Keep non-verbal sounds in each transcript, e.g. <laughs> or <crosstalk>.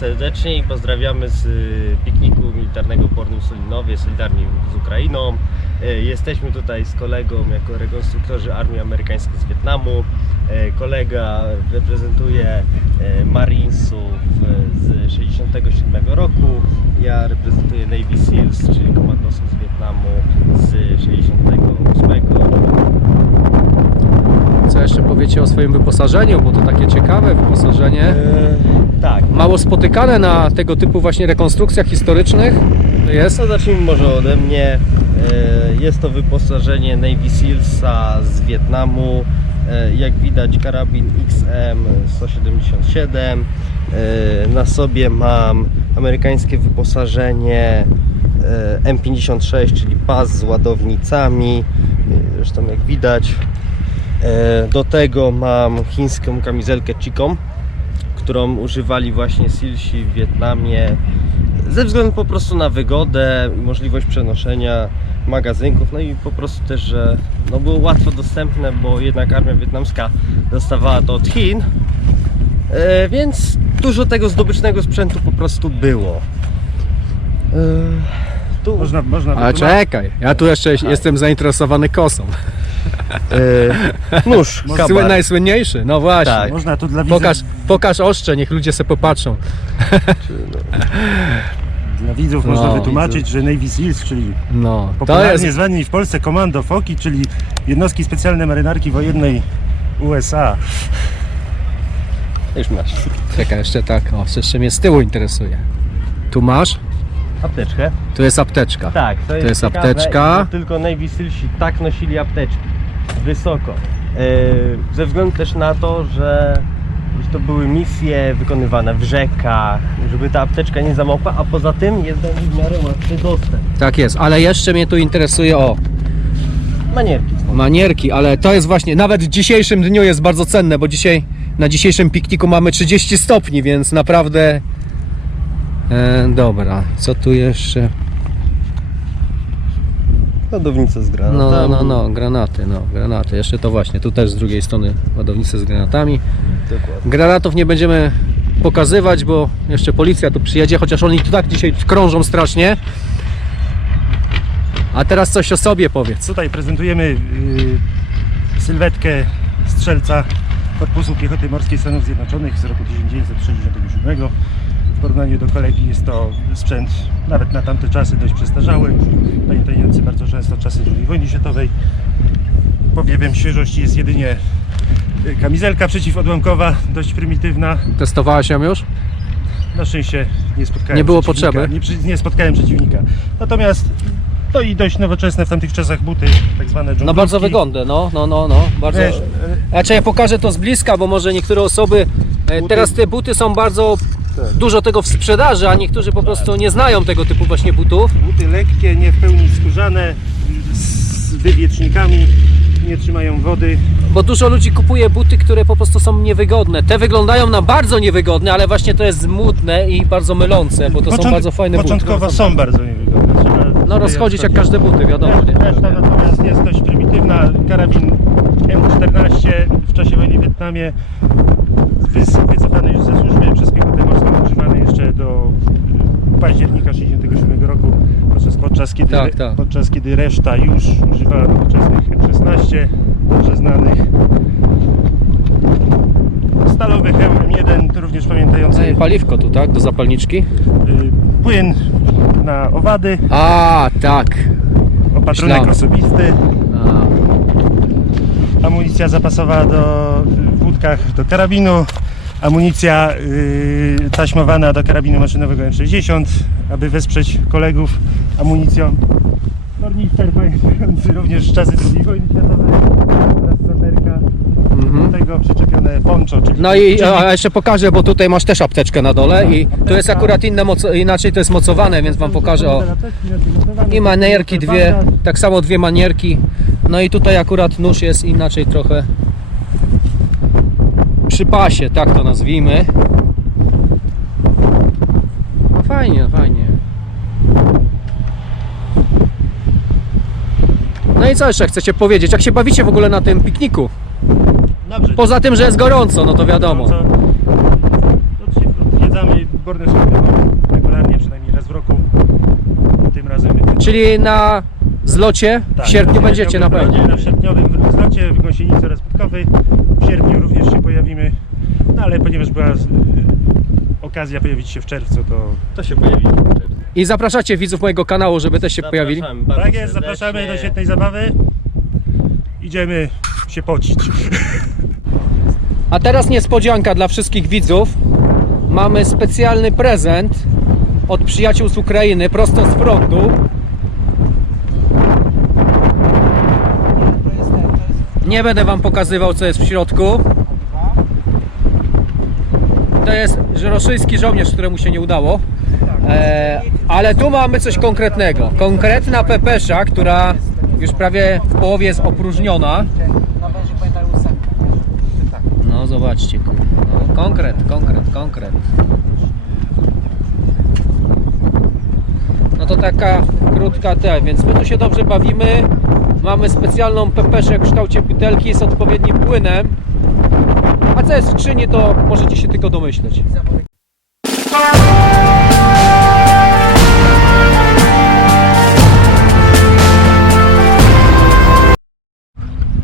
serdecznie i pozdrawiamy z e, pikniku militarnego Pornu Solinowie, Solidarni z Ukrainą. E, Jesteśmy tutaj z kolegą jako rekonstruktorzy Armii Amerykańskiej z Wietnamu. E, Kolega reprezentuje e, Marinesów z 67 roku. Ja reprezentuję Navy Seals, czyli komandosów z Wietnamu z 68 Co jeszcze powiecie o swoim wyposażeniu, bo to takie ciekawe wyposażenie. E, Tak, Mało spotykane na tego typu właśnie rekonstrukcjach historycznych. To jest. No zacznijmy może ode mnie. E, Jest to wyposażenie Navy Sealsa z Wietnamu. E, Jak widać karabin XM 177. E, Na sobie mam amerykańskie wyposażenie e, M56, czyli pas z ładownicami. Zresztą jak widać. E, Do tego mam chińską kamizelkę Chikom, którą używali właśnie Silsi w Wietnamie ze względu po prostu na wygodę i możliwość przenoszenia magazynków, no i po prostu też, że no było łatwo dostępne, bo jednak armia wietnamska dostawała to od Chin, e, więc dużo tego zdobycznego sprzętu po prostu było. E, tu Można, można Ale czekaj, ja tu jeszcze jestem zainteresowany kosą. E, nóż, Sły, kabar. najsłynniejszy, no właśnie. Tak. Można tu dla widzów, Pokaż, pokaż oszcze, niech ludzie se popatrzą. dla widzów No, można wytłumaczyć, że Navy Seals, czyli No, to popularnie jest. zwani w Polsce Komando Foki, czyli jednostki specjalne marynarki wojennej USA. Już masz. Czekaj, jeszcze tak, o, jeszcze mnie z tyłu interesuje. Tu masz, Apteczkę. tu jest apteczka. Tak, to jest, jest ciekawe, apteczka. że Tylko Navy Sealsi tak nosili apteczki. Wysoko. E, ze względu też na to, że to były misje wykonywane w rzekach, żeby ta apteczka nie zamokła, a poza tym jest do w miarę łatwy dostęp. Tak jest, ale jeszcze mnie tu interesuje o Manierki. manierki, ale to jest właśnie, nawet w dzisiejszym dniu jest bardzo cenne, bo dzisiaj na dzisiejszym pikniku mamy 30 stopni, więc naprawdę e, dobra, co tu jeszcze? Ładownica z No, granatami. no, no, granaty, no, granaty. Jeszcze to właśnie, tu też z drugiej strony ładownice z granatami. Dokładnie. Granatów nie będziemy pokazywać, bo jeszcze policja tu przyjedzie, chociaż oni tu tak dzisiaj krążą strasznie. A teraz coś o sobie powiedz. Tutaj prezentujemy yy, sylwetkę strzelca Korpusu Piechoty Morskiej Stanów Zjednoczonych z roku 1967. W porównaniu do kolegi jest to sprzęt nawet na tamte czasy dość przestarzały, pamiętający bardzo często czasy II wojny światowej. Powiewem świeżości jest jedynie y, kamizelka przeciwodłamkowa, dość prymitywna. Testowałaś ją już? Na szczęście nie spotkałem Nie było potrzeby? Nie, nie spotkałem przeciwnika. Natomiast to i dość nowoczesne w tamtych czasach buty, tak zwane No dżunglówki. bardzo wygodne, no, no, no, no, bardzo. Wiesz, Znaczy ja pokażę to z bliska, bo może niektóre osoby, e, teraz te buty są bardzo. Dużo tego w sprzedaży, a niektórzy po prostu nie znają tego typu właśnie butów. buty lekkie, nie w pełni skórzane, z wywiecznikami, nie trzymają wody. Bo dużo ludzi kupuje buty, które po prostu są niewygodne. Te wyglądają na bardzo niewygodne, ale właśnie to jest smutne i bardzo mylące, bo to są Począt- bardzo fajne buty. Początkowo są bardzo niewygodne. Trzeba No rozchodzić jak każde buty, wiadomo, nie? Reszta natomiast jest dość prymitywna. Karabin M14 w czasie wojny w Wietnamie wys- wycofany już ze służby przez piechotę morską, używany jeszcze do października 1967 roku, podczas, kiedy, Tak, tak. podczas kiedy reszta już używała nowoczesnych M16, dobrze znanych. Stalowy hełm M1, to również pamiętający Paliwko tu, tak? Do zapalniczki? y, płyn na owady, A, tak. opatrunek Myślałem. osobisty. A, amunicja zapasowa do, w łódkach do karabinu, amunicja yy, taśmowana do karabinu maszynowego M60, aby wesprzeć kolegów amunicją. Tornister pamiętający również czasy II wojny światowej oraz saperka. mhm. Do tego przyczepione poncho, czyli No i czyli- a jeszcze pokażę, bo tutaj masz też apteczkę na dole i tu jest akurat inne moco, inaczej to jest mocowane, więc wam pokażę o. I manierki dwie, tak samo dwie manierki. No i tutaj akurat nóż jest inaczej trochę przy pasie, tak to nazwijmy. No fajnie, fajnie. No i co jeszcze chcecie powiedzieć? Jak się bawicie w ogóle na tym pikniku? Dobrze. Poza tym, że jest gorąco, no to wiadomo. Co- to ci- Borne są regularnie, przynajmniej raz w roku. Tym razem... Czyli na zlocie w Tak, sierpniu będziecie na pewno. Na sierpniowym zlocie w Gąsienicy oraz Podkowy. W sierpniu również się pojawimy. No ale ponieważ była y, okazja pojawić się w czerwcu, to To się pojawi. I zapraszacie widzów mojego kanału, żeby też się pojawili. Zapraszamy bardzo tak jest, zapraszamy do świetnej zabawy. Idziemy się pocić. A teraz niespodzianka dla wszystkich widzów. Mamy specjalny prezent od przyjaciół z Ukrainy, prosto z frontu. Nie będę wam pokazywał, co jest w środku. To jest rosyjski żołnierz, któremu się nie udało. E, ale tu mamy coś konkretnego. Konkretna pepesza, która już prawie w połowie jest opróżniona. No zobaczcie. No, konkret, konkret, konkret. No to taka krótka te, więc my tu się dobrze bawimy. Mamy specjalną pepeszę w kształcie butelki z odpowiednim płynem. A co jest w skrzyni, to możecie się tylko domyśleć.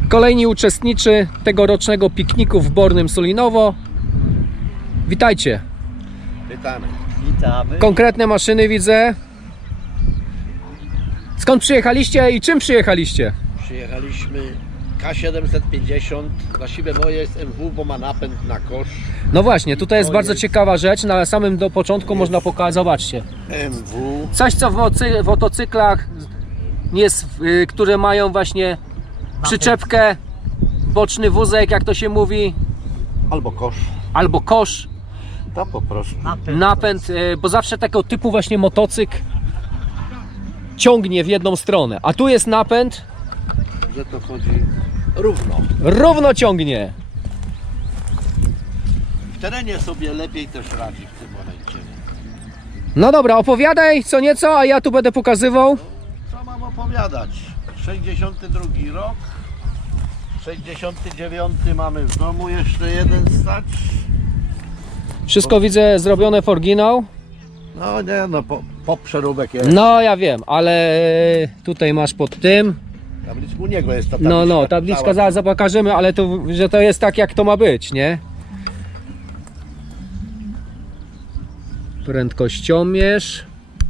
Kolejni uczestniczy tegorocznego pikniku w Bornym Sulinowo. Witajcie. Witamy. Witamy. Konkretne maszyny widzę. Skąd przyjechaliście i czym przyjechaliście? Przyjechaliśmy K750. Na siłę moje jest MW, bo ma napęd na kosz. No właśnie, tutaj jest bardzo ciekawa rzecz. Na samym do początku można pokazać, zobaczcie. MW. Coś, co w, mocy, w motocyklach jest, y, które mają właśnie przyczepkę, boczny wózek, jak to się mówi, Albo kosz. albo kosz, To po prostu. Napęd. napęd, y, bo zawsze tego typu właśnie motocykl ciągnie w jedną stronę. A tu jest napęd, Że to chodzi równo. równo ciągnie. W terenie sobie lepiej też radzi w tym momencie. No dobra, opowiadaj co nieco, a ja tu będę pokazywał. Co mam opowiadać? 62 rok. 69 mamy w domu jeszcze jeden stać. Wszystko widzę zrobione w oryginał. No nie, no po, po przeróbek jest. No ja wiem, ale tutaj masz pod tym. Tabliczka u niego jest ta tabliczka. No, no, tabliczka zaraz pokażemy, ale to, że to jest tak jak to ma być, nie? Prędkościomierz.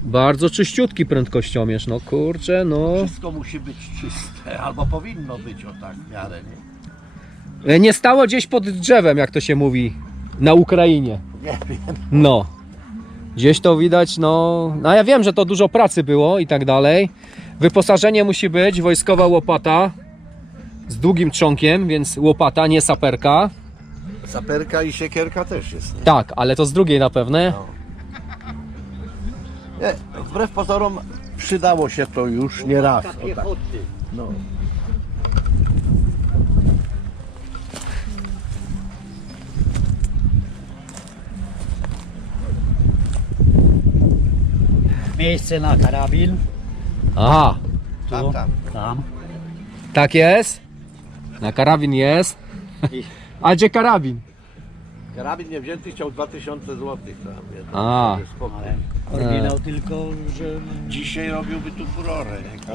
Bardzo czyściutki prędkościomierz, no kurczę, no. Wszystko musi być czyste, albo powinno być o tak w miarę, nie? E, Nie stało gdzieś pod drzewem, jak to się mówi na Ukrainie. Nie wiem. No. Gdzieś to widać, no. No ja wiem, że to dużo pracy było i tak dalej. Wyposażenie musi być, wojskowa łopata z długim trzonkiem, więc łopata, nie saperka. Saperka i siekierka też jest. Nie? Tak, ale to z drugiej na pewno. Nie, wbrew pozorom przydało się to już nie raz. O tak. Piechoty. No. Miejsce na karabin. Aha, Tam, tam. Tam. tak jest. Na karabin jest. A gdzie karabin? Karabin nie wzięty chciał 2000 zł. Tam, to A. spokój. Ale oryginał tylko, że... Dzisiaj robiłby tu furorę. Nie?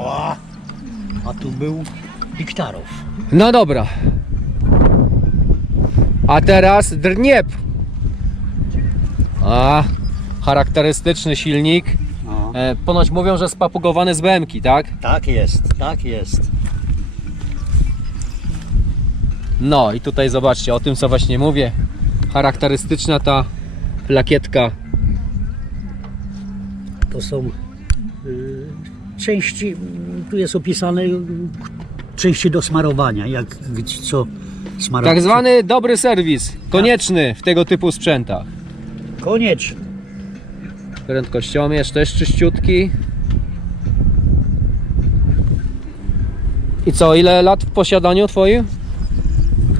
A tu był Piktarow. No dobra. A teraz drniep. A, charakterystyczny silnik. No. E, ponoć mówią, że spapugowany z BMki, tak? Tak jest, tak jest. No i tutaj zobaczcie, o tym co właśnie mówię. Charakterystyczna ta plakietka. To są y, części, tu jest opisane y, części do smarowania, jak co smarować. Tak zwany dobry serwis, konieczny w tego typu sprzętach. Koniecznie. Prędkościomierz też czyściutki. I co, ile lat w posiadaniu twoim?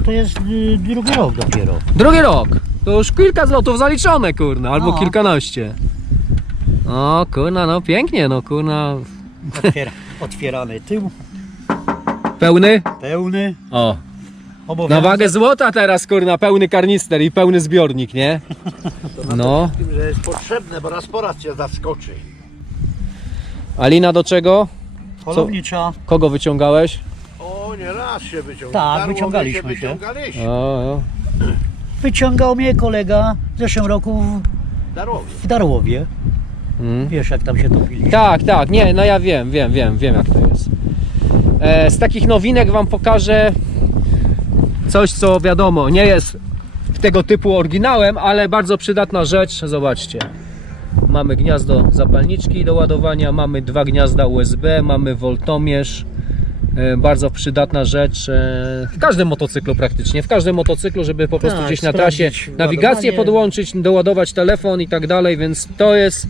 To jest y, drugi rok dopiero. Drugi rok. To już kilka zlotów zaliczone, kurna, albo No. kilkanaście. O, kurna, no pięknie, no kurna. Otwiera, otwierany tył, Pełny? pełny. O. Na Obowiązek. wagę złota teraz, kurna, pełny karnister i pełny zbiornik, nie? No. Tym, że jest potrzebne, bo raz po raz cię zaskoczy. Alina do czego? Holownicza. Kogo wyciągałeś? Nie raz się wyciągnął. Tak, Darło wyciągaliśmy się. Wyciągaliśmy. O, o. Wyciągał mnie kolega w zeszłym roku Darłowie. w Darłowie. Mm. Wiesz jak tam się topili. Tak, tak, nie, no ja wiem, wiem, wiem, wiem jak to jest. E, z takich nowinek wam pokażę coś, co wiadomo, nie jest tego typu oryginałem, ale bardzo przydatna rzecz. Zobaczcie. Mamy gniazdo zapalniczki do ładowania, mamy dwa gniazda USB, mamy woltomierz. E, Bardzo przydatna rzecz e, w każdym motocyklu praktycznie, w każdym motocyklu, żeby po prostu Tak, gdzieś na trasie nawigację ładowanie. podłączyć, doładować telefon i tak dalej, więc to jest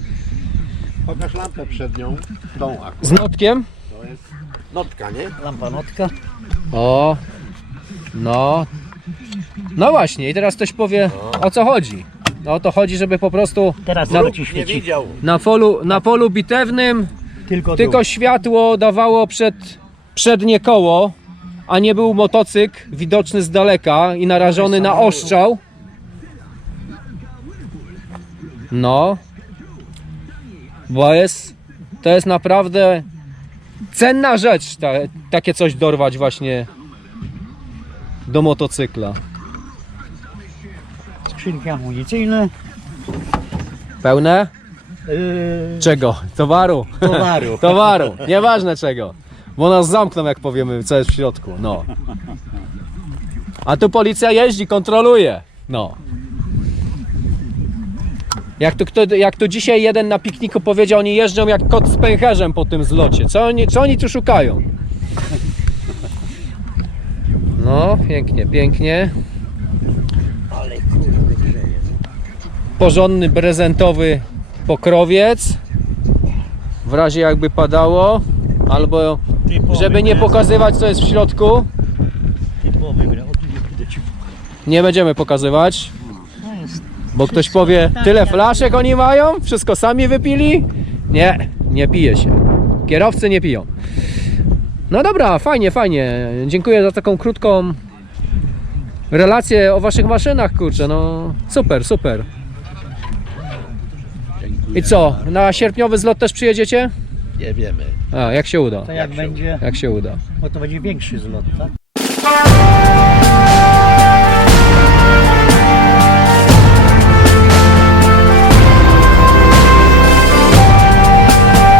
Pokaż lampę przednią. Tą akurat. z notkiem. To jest notka, nie? Lampa notka. O, no. No właśnie, i teraz ktoś powie, o co chodzi. No o to chodzi, żeby po prostu Teraz Na- Nie widział. na polu, na polu bitewnym Tylko, tylko światło dawało przed przednie koło, a nie był motocykl widoczny z daleka i narażony na ostrzał. No. Bo jest, to jest naprawdę cenna rzecz, ta, takie coś dorwać właśnie do motocykla. skrzynki amunicyjne. Pełne? Yy, Czego? Towaru. towaru. <laughs> Towaru, nieważne czego. Bo nas zamkną, jak powiemy, co jest w środku. No. A tu policja jeździ, kontroluje. No. Jak tu, kto, jak tu dzisiaj jeden na pikniku powiedział, oni jeżdżą jak kot z pęcherzem po tym zlocie. Co oni, co oni tu szukają? No, pięknie, pięknie. Ale kurde grzeje. porządny prezentowy pokrowiec w razie jakby padało albo Typowy żeby nie pokazywać co jest w środku. Typowy gra. O tu nie będziemy pokazywać. No jest. bo ktoś powie tyle flaszek oni mają? Wszystko sami wypili? Nie, nie pije się. Kierowcy nie piją. No dobra, fajnie, fajnie. Dziękuję za taką krótką relację o waszych maszynach kurczę, no. Super, super. I co, na sierpniowy zlot też przyjedziecie? Nie wiemy. A, jak się uda. To jak będzie, Jak się uda. bo to będzie większy zlot, tak?